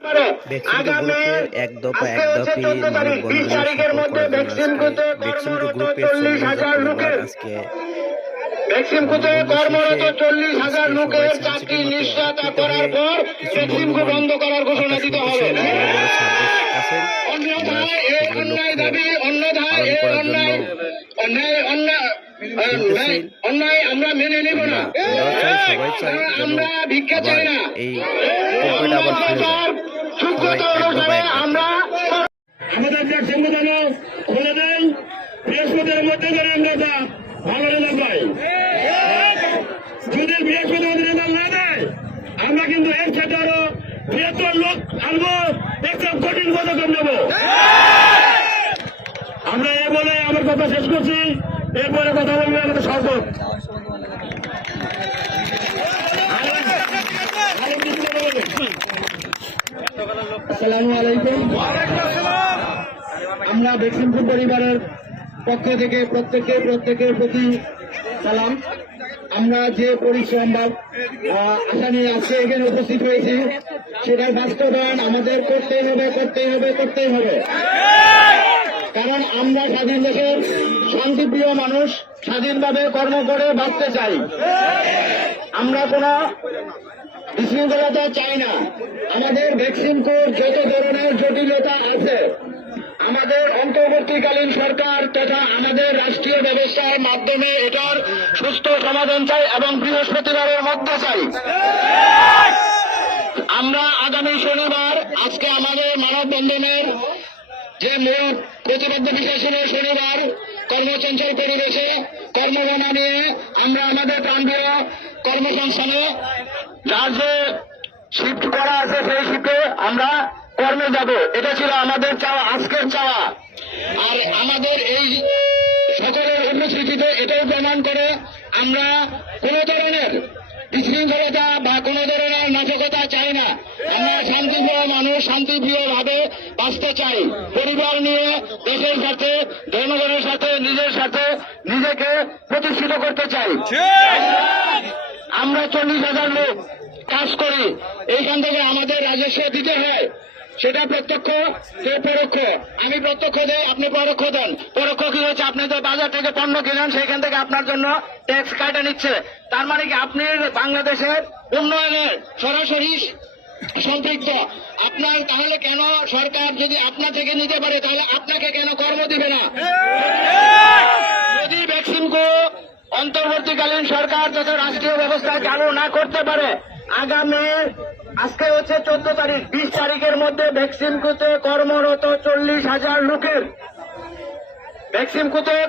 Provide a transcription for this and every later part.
এক দফা এক দফি মানববন্ধনের আজকে ভ্যাকসিনকুতে কর্মরত 40,000 লোকের চাকরি নিশ্চয়তা করার পর ভ্যাকসিনকু বন্ধ করার ঘোষণা দিতে হবে। অন্যথায় এই অন্যায় দাবি, অন্যথায় এই অন্যায় আমরা মেনে নেব না। আমরা ভিক্ষা চাই না। আমরা আমাদের যে সংগঠন খুলে দেন, বৃহস্পতির মধ্যে করেন কথা ভালো ভাই। যদি বৃহস্পতির না দেয় আমরা কিন্তু এর সাথে আরো বৃহত্তর লোক আনবো, একদম কঠিন পদক্ষেপ নেব। আমরা এ বলে আমার কথা শেষ করছি, এরপরে কথা বলবে আমাদের সরকার। আসসালামু আলাইকুম। আমরা ভ্যাকসিনপুর পরিবারের পক্ষ থেকে প্রত্যেকের প্রতি সালাম। আমরা যে পরিশ্রম বা আশা নিয়ে আজকে এখানে উপস্থিত হয়েছি সেটার বাস্তবায়ন আমাদের করতেই হবে। কারণ আমরা স্বাধীন দেশের শান্তিপ্রিয় মানুষ, স্বাধীনভাবে কর্ম করে বাঁচতে চাই। আমরা কোনো বিশৃঙ্খলতা চাই না। আমাদের ভ্যাকসিন কোড যত ধরনের জটিলতা আছে, আমাদের অন্তর্বর্তীকালীন সরকার তথা আমাদের রাষ্ট্রীয় ব্যবস্থার মাধ্যমে এটার সুস্থ সমাধান চাই এবং বৃহস্পতিবারের মধ্যে চাই। আমরা আগামী শনিবার, আজকে আমাদের মানববন্ধনের যে মূল প্রতিবদ্ধ বিষয় ছিল শনিবার কর্মচঞ্চল পরিবেশে কর্মঘণ্টা নিয়ে আমরা আমাদের প্রাণপ্রিয় কর্মসংস্থানে যার যে শিফট করা আছে সেই শিফটে আমরা কর্মে যাব। এটা ছিল আমাদের চাওয়া, আজকের চাওয়া। আর আমাদের এই সকলের উপস্থিতিতে এটাও প্রমাণ করে আমরা কোন ধরনের বিশৃঙ্খলতা বা কোন ধরনের নাশকতা চাই না। আমরা শান্তিপ্রিয় মানুষ, শান্তিপ্রিয় ভাবে বাঁচতে চাই। পরিবার নিয়ে দেশের সাথে, জনগণের সাথে, নিজের সাথে নিজেকে প্রতিষ্ঠিত করতে চাই। আমরা 40,000 লোক কাজ করি, এইখান থেকে আমাদের রাজস্ব দিতে হয়। সেটা প্রত্যক্ষ, কেউ পরোক্ষ। আমি প্রত্যক্ষ দেই, আপনি পরোক্ষ দেন। পরোক্ষ কি হচ্ছে? আপনি তো বাজার থেকে পণ্য কিনেন, সেখান থেকে আপনার জন্য ট্যাক্স কাটা নিচ্ছে। তার মানে কি আপনি বাংলাদেশের উন্নয়নের সরাসরি সম্পৃক্ত। আপনার তাহলে কেন সরকার যদি আপনার থেকে নিতে পারে তাহলে আপনাকে কেন কর্ম দিবে না? যদি ভ্যাকসিনকে অন্তর্বর্তীকালীন সরকার তথা রাষ্ট্রীয় ব্যবস্থা চালু না করতে পারে, আগামী আজকে হচ্ছে 14 তারিখ, 20 তারিখের মধ্যে ভ্যাকসিনকুতে কর্মরত 40,000 লোকের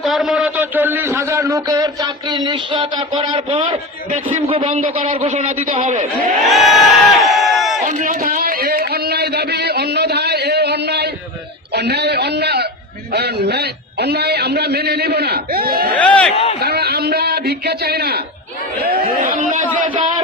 কর্মরত 40,000 লোকের চাকরি নিশ্চয়তা করার পর ভ্যাকসিনকু বন্ধ করার ঘোষণা দিতে হবে। অন্যথায় এই অন্যায় দাবি, অন্যথায় এই অন্যায় আমরা মেনে নিব না। কারণ আমরা ভিক্ষা চাই না। আমরা যে যার